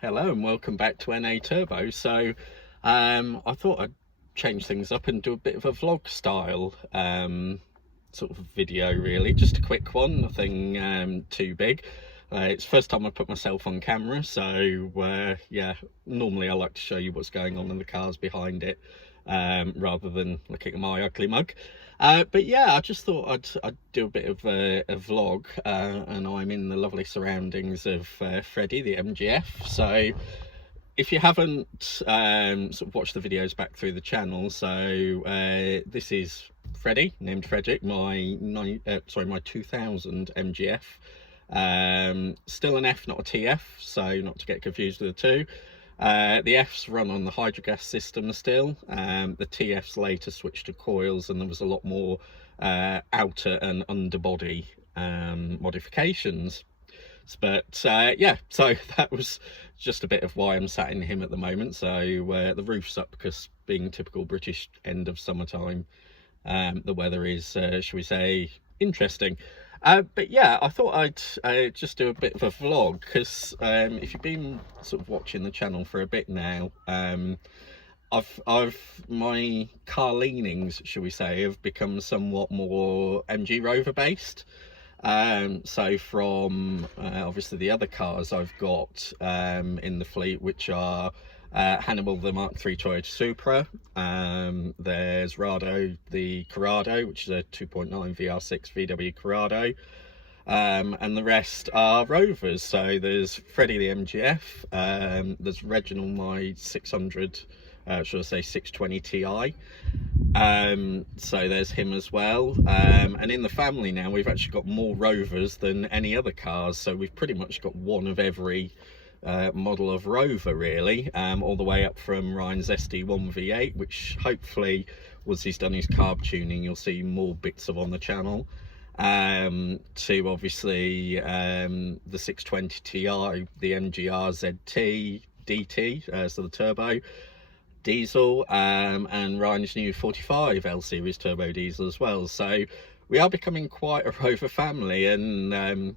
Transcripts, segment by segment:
Hello and welcome back to NA Turbo. I thought I'd change things up and do a bit of a vlog style sort of video, really. Just a quick one, nothing too big. It's the first time I put myself on camera, so yeah, normally I like to show you what's going on in the cars behind it, rather than looking at my ugly mug. But yeah, I just thought I'd do a bit of a vlog, and I'm in the lovely surroundings of Freddie, the MGF. So if you haven't sort of watched the videos back through the channel, this is Freddie, named Frederick, my 2000 MGF. Still an F, not a TF, so not to get confused with the two. The F's run on the hydrogas system still. The TF's later switched to coils, and there was a lot more outer and underbody modifications. But yeah, so that was just a bit of why I'm sat in him at the moment. So the roof's up because, being typical British end of summertime, the weather is, shall we say, interesting. But yeah, I thought I'd just do a bit of a vlog because if you've been sort of watching the channel for a bit now, my car leanings, shall we say, have become somewhat more MG Rover based. So from obviously the other cars I've got in the fleet, which are Hannibal the Mark III Toyota Supra, there's Rado the Corrado, which is a 2.9 VR6 VW Corrado, and the rest are Rovers. So there's Freddie the MGF, there's Reginald, my 600, should I say 620 Ti. So there's him as well, and in the family now we've actually got more Rovers than any other cars, so we've pretty much got one of every model of Rover, really, all the way up from Ryan's SD1 V8, which hopefully, once he's done his carb tuning, you'll see more bits of on the channel, to obviously the 620 Ti, the MGR ZT DT, so the turbo diesel, and Ryan's new 45 L series turbo diesel as well. So we are becoming quite a Rover family, and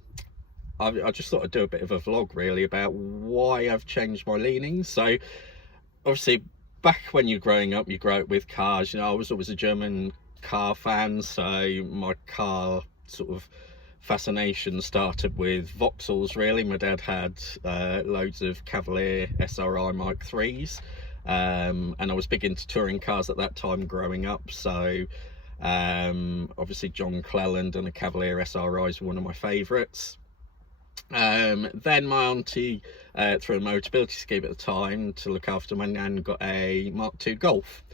I just thought I'd do a bit of a vlog really about why I've changed my leanings. So obviously back when you're growing up, you grow up with cars. You know, I was always a German car fan, so my car sort of fascination started with Vauxhalls, really. My dad had loads of Cavalier SRI Mark IIIs, and I was big into touring cars at that time growing up. So obviously John Cleland and the Cavalier SRIs were one of my favourites. Then my auntie, through a Motability scheme at the time to look after my nan, got a Mark II Golf,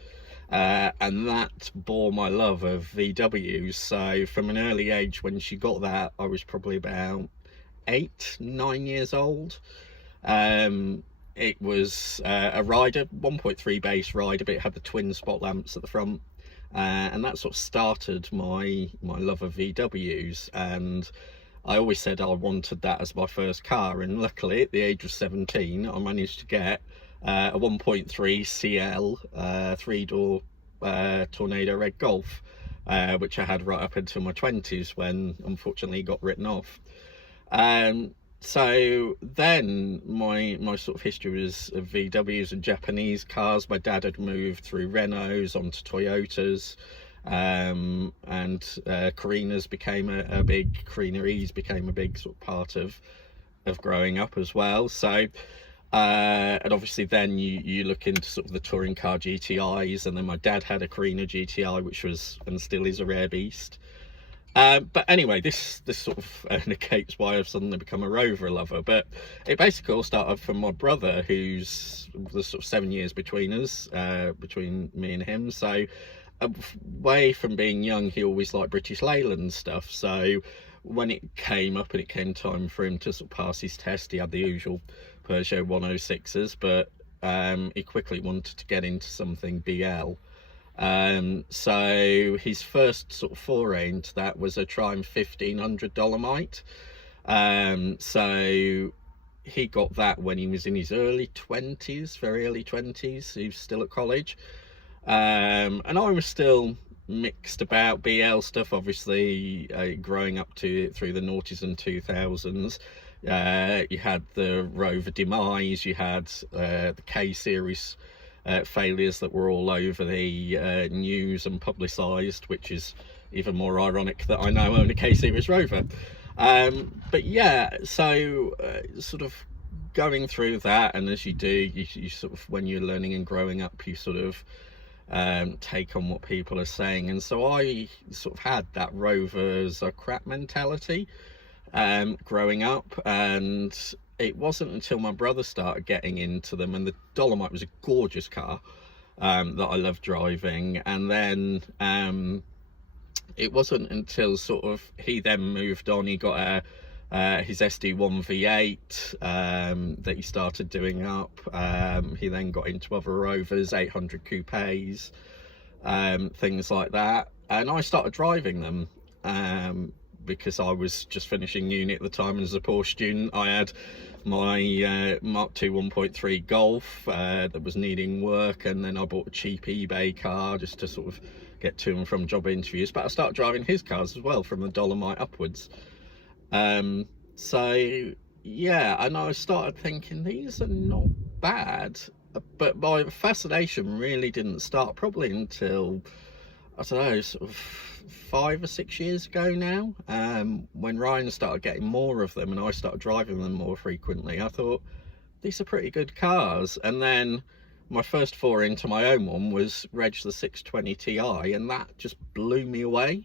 and that bore my love of VWs. So from an early age, when she got that, I was probably about 8-9 years old. It was a rider, 1.3 base rider, but it had the twin spot lamps at the front, and that sort of started my love of VWs. And I always said I wanted that as my first car, and luckily at the age of 17 I managed to get a 1.3 CL 3-door Tornado Red Golf, which I had right up until my 20s, when unfortunately got written off. So then my sort of history was of VWs and Japanese cars. My dad had moved through Renaults onto Toyotas, and Carinas became a big, Carina E's became a big sort of part of growing up as well. So and obviously then you look into sort of the touring car GTIs, and then my dad had a Carina GTI, which was and still is a rare beast. But anyway, this sort of indicates why I've suddenly become a Rover lover. But it basically all started from my brother, who's the sort of 7 years between us, between me and him. So way from being young, he always liked British Leyland stuff. So when it came up and it came time for him to sort of pass his test, he had the usual Peugeot 106s, but he quickly wanted to get into something BL. So his first sort of foray into that was a Triumph 1500 Dolomite. So he got that when he was in his early 20s, very early 20s. He was still at college, and I was still mixed about BL stuff, obviously, growing up through the noughties and 2000s. You had the Rover demise, you had the K series failures that were all over the news and publicised, which is even more ironic that I now own a K series Rover. But yeah, so sort of going through that, and as you do, you sort of, when you're learning and growing up, you sort of take on what people are saying. And so I sort of had that Rovers are crap mentality growing up, and it wasn't until my brother started getting into them, and the Dolomite was a gorgeous car that I loved driving, and then it wasn't until sort of he then moved on, he got his SD1 V8 that he started doing up. He then got into other Rovers, 800 coupes, things like that, and I started driving them because I was just finishing uni at the time, and as a poor student I had my Mark II 1.3 Golf that was needing work, and then I bought a cheap eBay car just to sort of get to and from job interviews. But I started driving his cars as well, from the Dolomite upwards. So yeah, and I started thinking these are not bad, but my fascination really didn't start probably until, I don't know, sort of 5 or 6 years ago now, when Ryan started getting more of them and I started driving them more frequently. I thought, these are pretty good cars. And then my first foray into my own one was Reg the 620 Ti, and that just blew me away.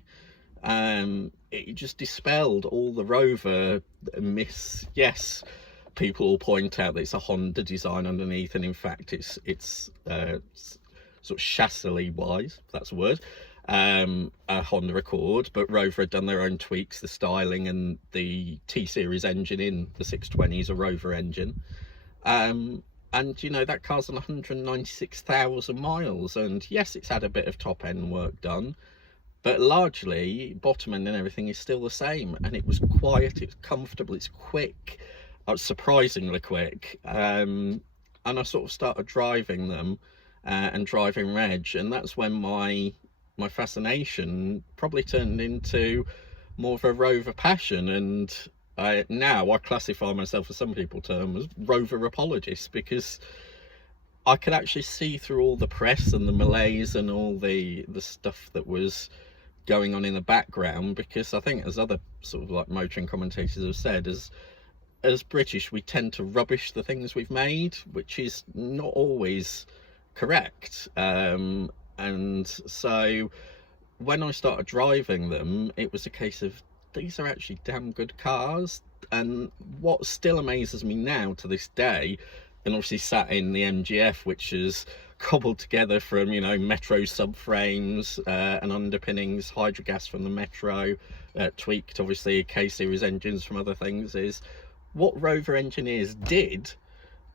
It just dispelled all the Rover myths. Yes, people will point out that it's a Honda design underneath, and in fact it's sort of chassis wise, if that's a word, a Honda Accord, but Rover had done their own tweaks, the styling, and the T series engine in the 620 is a Rover engine. And you know, that car's on 196,000 miles, and yes, it's had a bit of top end work done, but largely bottom end and everything is still the same. And it was quiet, it's comfortable, it's quick, surprisingly quick. And I sort of started driving them and driving Reg, and that's when my fascination probably turned into more of a Rover passion. And now I classify myself, as some people term, as Rover Apologist, because I could actually see through all the press and the malaise and all the stuff that was going on in the background. Because I think, as other sort of like motoring commentators have said, as British, we tend to rubbish the things we've made, which is not always correct. And so when I started driving them, it was a case of, these are actually damn good cars. And what still amazes me now to this day, and obviously sat in the MGF, which is cobbled together from, you know, Metro subframes and underpinnings, hydrogas from the Metro, tweaked obviously K-series engines from other things, is what Rover engineers did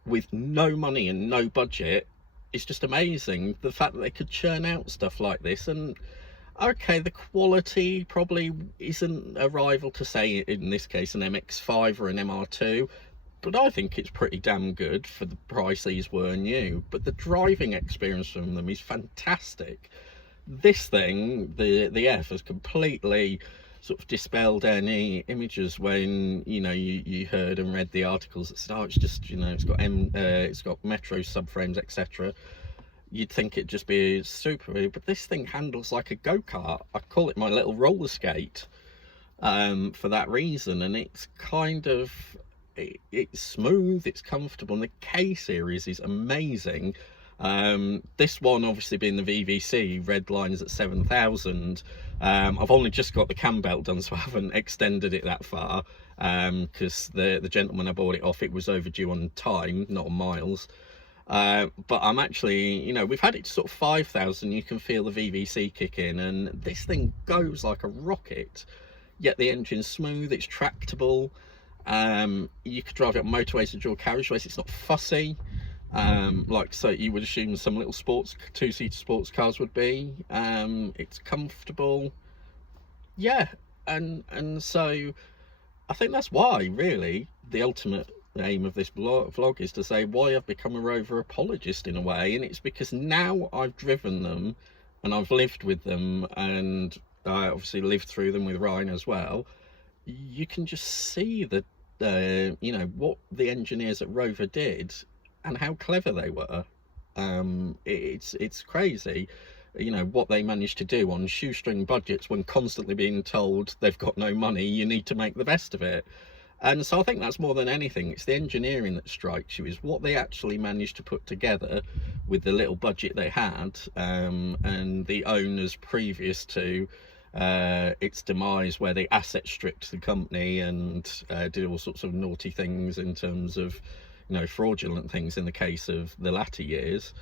with no money and no budget is just amazing. The fact that they could churn out stuff like this, and okay, the quality probably isn't a rival to, say, in this case, an MX-5 or an MR2, but I think it's pretty damn good for the price these were new. But the driving experience from them is fantastic. This thing, the F, has completely sort of dispelled any images when, you know, you heard and read the articles that said, oh, it's just, you know, it's got Metro subframes, etc. You'd think it'd just be super, but this thing handles like a go-kart. I call it my little roller skate for that reason. And it's kind of, it's smooth, it's comfortable, and the K series is amazing. This one obviously being the VVC, red line is at 7,000. I've only just got the cam belt done, so I haven't extended it that far, because the gentleman I bought it off, it was overdue on time, not on miles. But I'm actually, you know, we've had it to sort of 5,000, you can feel the VVC kick in, and this thing goes like a rocket, yet the engine's smooth, it's tractable. You could drive it on motorways or dual carriageways, it's not fussy, like so you would assume some little two-seater sports cars would be. It's comfortable, yeah, and so I think that's why, really, the ultimate aim of this vlog is to say why I've become a Rover apologist in a way. And it's because now I've driven them and I've lived with them, and I obviously lived through them with Ryan as well. You can just see the you know, what the engineers at Rover did and how clever they were. It's crazy, you know, what they managed to do on shoestring budgets when constantly being told they've got no money, you need to make the best of it. And so I think that's more than anything, it's the engineering that strikes you, is what they actually managed to put together with the little budget they had, and the owners previous to its demise, where they asset stripped the company and did all sorts of naughty things in terms of, you know, fraudulent things in the case of the latter years.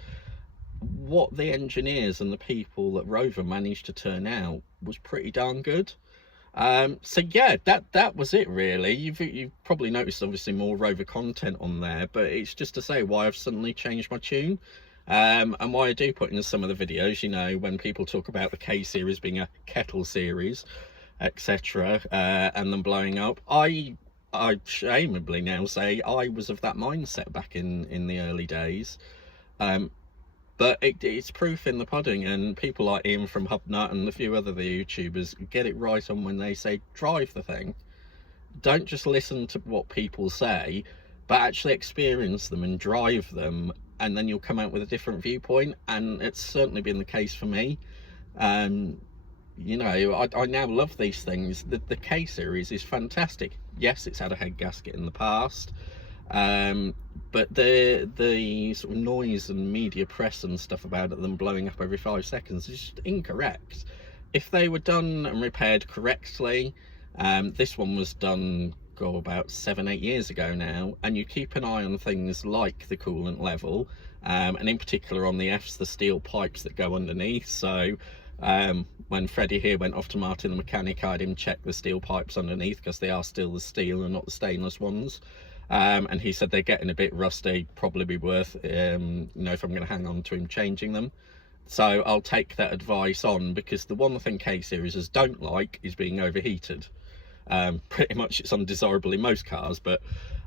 What the engineers and the people at Rover managed to turn out was pretty darn good. So yeah, that was it really. You've probably noticed obviously more Rover content on there, but it's just to say why I've suddenly changed my tune, and why I do put in some of the videos, you know, when people talk about the K series being a kettle series, etc., and them blowing up. I shamedly now say I was of that mindset back in the early days. But it's proof in the pudding, and people like Ian from Hubnut and a few other YouTubers get it right on when they say drive the thing. Don't just listen to what people say, but actually experience them and drive them, and then you'll come out with a different viewpoint. And it's certainly been the case for me. You know, I now love these things. The K series is fantastic. Yes, it's had a head gasket in the past, but the sort of noise and media press and stuff about it, them blowing up every 5 seconds, is just incorrect. If they were done and repaired correctly, this one was done about 7-8 years ago now, and you keep an eye on things like the coolant level, and in particular on the Fs, the steel pipes that go underneath. So when Freddie here went off to Martin the mechanic, I had him check the steel pipes underneath, because they are still the steel and not the stainless ones. And he said they're getting a bit rusty, probably be worth, you know, if I'm going to hang on to him, changing them. So I'll take that advice on, because the one thing K series don't like is being overheated. Pretty much it's undesirable in most cars, but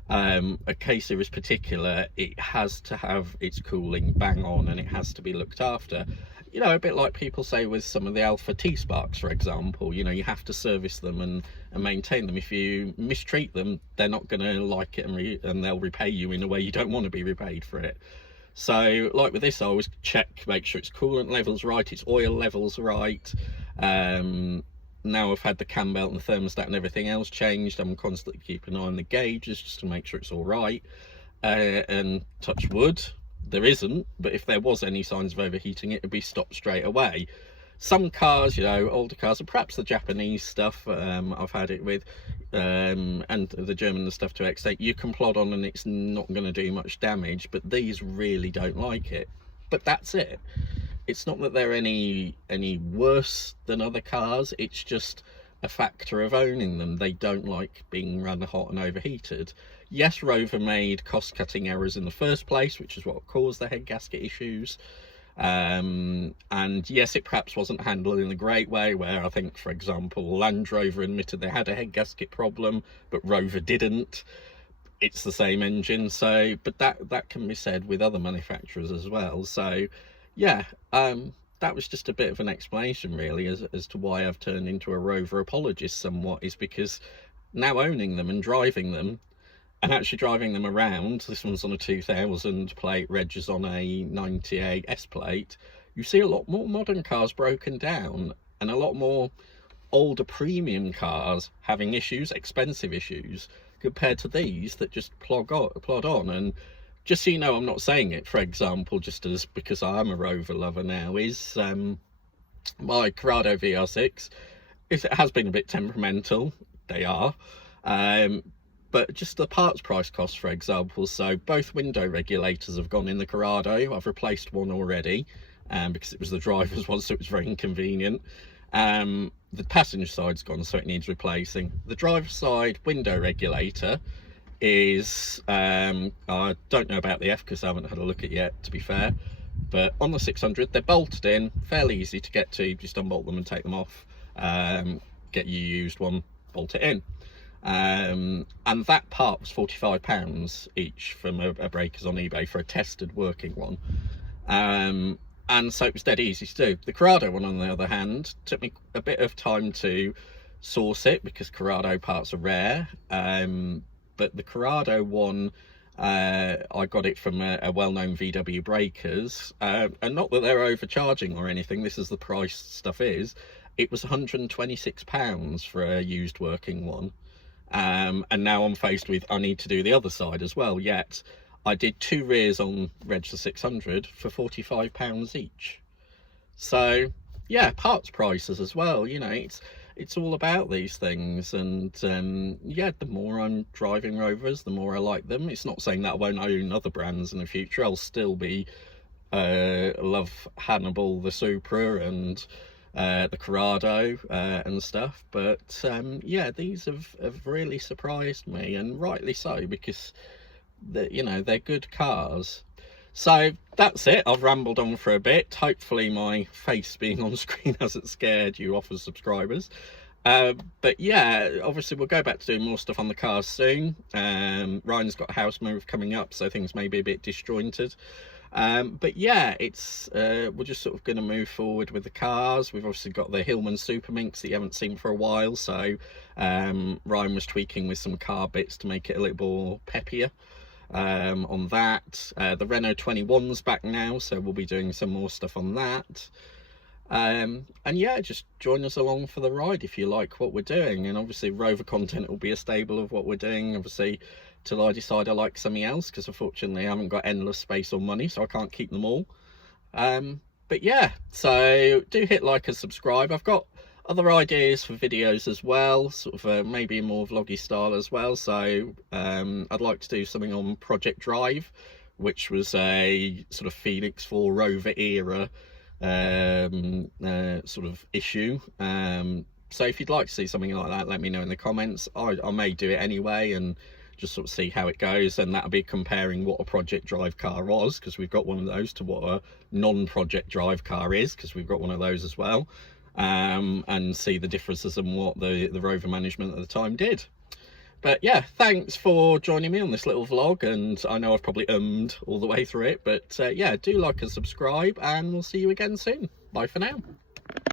a K series particular, it has to have its cooling bang on, and it has to be looked after. You know, a bit like people say with some of the Alpha T-Sparks, for example, you know, you have to service them and maintain them. If you mistreat them, they're not going to like it, and they'll repay you in a way you don't want to be repaid for it. So like with this, I always check, make sure its coolant levels right, its oil levels right. Now I've had the cam belt and the thermostat and everything else changed, I'm constantly keeping an eye on the gauges just to make sure it's all right. And touch wood, there isn't, but if there was any signs of overheating, it would be stopped straight away. Some cars, you know, older cars, and perhaps the Japanese stuff, I've had it with, and the German and stuff to an extent, you can plod on and it's not going to do much damage, but these really don't like it. But that's it. It's not that they're any worse than other cars, it's just a factor of owning them. They don't like being run hot and overheated. Yes, Rover made cost-cutting errors in the first place, which is what caused the head gasket issues. And yes, it perhaps wasn't handled in a great way, where I think, for example, Land Rover admitted they had a head gasket problem, but Rover didn't. It's the same engine, so, but that can be said with other manufacturers as well. So yeah, that was just a bit of an explanation really as to why I've turned into a Rover apologist somewhat, is because now owning them and driving them, and actually driving them around, this one's on a 2000 plate, Reg is on a 98 S plate, you see a lot more modern cars broken down, and a lot more older premium cars having issues, expensive issues, compared to these that just plod on. And just so you know, I'm not saying it, for example, just as because I am a Rover lover now, is my Corrado VR6, it has been a bit temperamental, they are, but just the parts price cost, for example. So both window regulators have gone in the Corrado. I've replaced one already, because it was the driver's one, so it was very inconvenient. The passenger side's gone, so it needs replacing. The driver's side window regulator is, I don't know about the F because I haven't had a look at it yet, to be fair, but on the 600 they're bolted in, fairly easy to get to, just unbolt them and take them off, get your used one, bolt it in. And that part was £45 each from a breakers on eBay for a tested working one, and so it was dead easy to do. The Corrado one, on the other hand, took me a bit of time to source it because Corrado parts are rare, but the Corrado one, I got it from a well-known VW Breakers, and not that they're overcharging or anything, this is the price stuff is. It was £126 for a used working one, and now I'm faced with, I need to do the other side as well, yet I did 2 rears on Reg the 600 for £45 each. So yeah, parts prices as well, you know, it's all about these things. And yeah, the more I'm driving Rovers, the more I like them. It's not saying that I won't own other brands in the future. I'll still be love Hannibal the Supra and the Corrado and stuff, but yeah, these have really surprised me, and rightly so, because you know, they're good cars. So that's it, I've rambled on for a bit. Hopefully my face being on screen hasn't scared you off as subscribers. But yeah, obviously we'll go back to doing more stuff on the cars soon. Ryan's got a house move coming up, so things may be a bit disjointed. But yeah, it's we're just sort of going to move forward with the cars. We've obviously got the Hillman Super Minks that you haven't seen for a while, so Ryan was tweaking with some car bits to make it a little more peppier on that. The Renault 21's back now, so we'll be doing some more stuff on that. And yeah, just join us along for the ride if you like what we're doing, and obviously Rover content will be a staple of what we're doing, obviously, till I decide I like something else, because unfortunately I haven't got endless space or money, so I can't keep them all. But yeah, so do hit like and subscribe. I've got other ideas for videos as well, sort of maybe a more vloggy style as well. So I'd like to do something on Project Drive, which was a sort of Phoenix 4 Rover era sort of issue. So if you'd like to see something like that, let me know in the comments. I may do it anyway and just sort of see how it goes, and that'll be comparing what a Project Drive car was, because we've got one of those, to what a non-Project Drive car is, because we've got one of those as well, and see the differences and what the Rover management at the time did. But yeah, thanks for joining me on this little vlog, and I know I've probably all the way through it, but yeah, do like and subscribe, and we'll see you again soon. Bye for now.